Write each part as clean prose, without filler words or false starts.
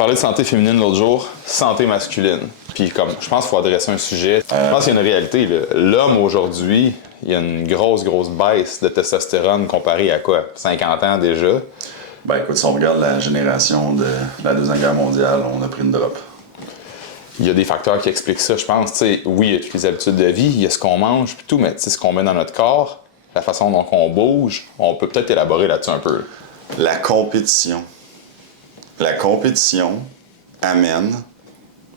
parlé de santé féminine l'autre jour, santé masculine. Puis comme, je pense qu'il faut adresser un sujet. Je pense qu'il y a une réalité. Là. L'homme aujourd'hui, il y a une grosse baisse de testostérone comparée à quoi? 50 ans déjà? Ben écoute, si on regarde la génération de la Deuxième Guerre mondiale, on a pris une drop. Il y a des facteurs qui expliquent ça, je pense. T'sais, oui, il y a toutes les habitudes de vie, il y a ce qu'on mange, puis tout, mais ce qu'on met dans notre corps, la façon dont on bouge, on peut peut-être élaborer là-dessus un peu. La compétition. La compétition amène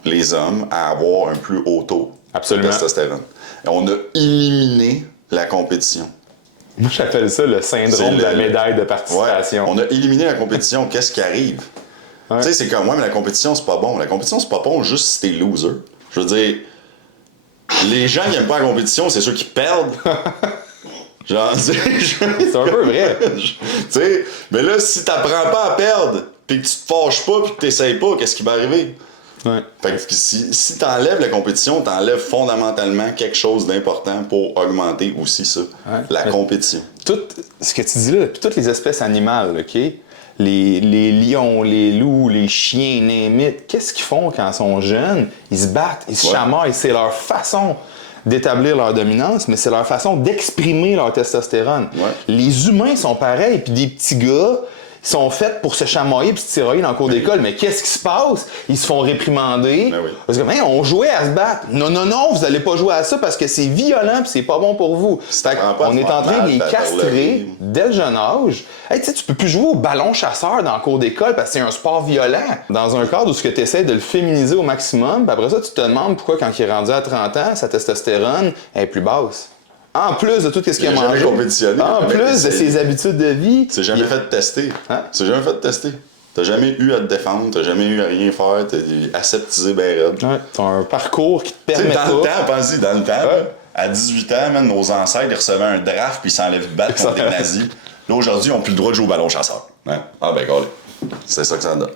les hommes à avoir un plus haut taux Absolument. de testostérone. Et on a éliminé la compétition. Moi, j'appelle ça le syndrome de la médaille de participation. Ouais, on a éliminé la compétition. Qu'est-ce qui arrive? Ouais. Tu sais, c'est comme, ouais, mais la compétition, c'est pas bon. La compétition, c'est pas bon juste si t'es loser. Je veux dire, les gens qui aiment pas la compétition, c'est ceux qui perdent. Genre, c'est un peu vrai. Tu sais, mais là, si t'apprends pas à perdre, pis que tu te fâches pas, pis que t'essayes pas, qu'est-ce qui va arriver? Ouais. Fait que si t'enlèves la compétition, t'enlèves fondamentalement quelque chose d'important pour augmenter aussi ça, la compétition. Tout ce que tu dis là, toutes les espèces animales, OK? Les lions, les loups, les chiens, les mythes, qu'est-ce qu'ils font quand ils sont jeunes? Ils se battent, ils se chamaillent, c'est leur façon d'établir leur dominance, mais c'est leur façon d'exprimer leur testostérone. Ouais. Les humains sont pareils, puis des petits gars, ils sont faits pour se chamailler puis se tirailler dans le cours d'école. Mais qu'est-ce qui se passe? Ils se font réprimander. Ben oui. Parce que, on jouait à se battre. Non, vous allez pas jouer à ça parce que c'est violent puis c'est pas bon pour vous. On est en train de les castrer dès le jeune âge. Hey, tu sais, tu peux plus jouer au ballon chasseur dans le cours d'école parce que c'est un sport violent. Dans un cadre où tu essaies de le féminiser au maximum, puis après ça, tu te demandes pourquoi, quand il est rendu à 30 ans, sa testostérone est plus basse. En plus de tout ce qu'il a mangé, en plus de ses habitudes de vie. C'est jamais fait tester. Hein? C'est jamais fait tester. T'as jamais eu à te défendre, t'as jamais eu à rien faire, t'es aseptisé ben raide. Ouais, t'as un parcours qui te permet dans le temps, pense-y, dans le temps, à 18 ans, même, nos ancêtres, ils recevaient un draft puis ils s'enlèvent battre contre des nazis. Là, aujourd'hui, ils n'ont plus le droit de jouer au ballon chasseur. Hein? Ah ben, gars, c'est ça que ça donne.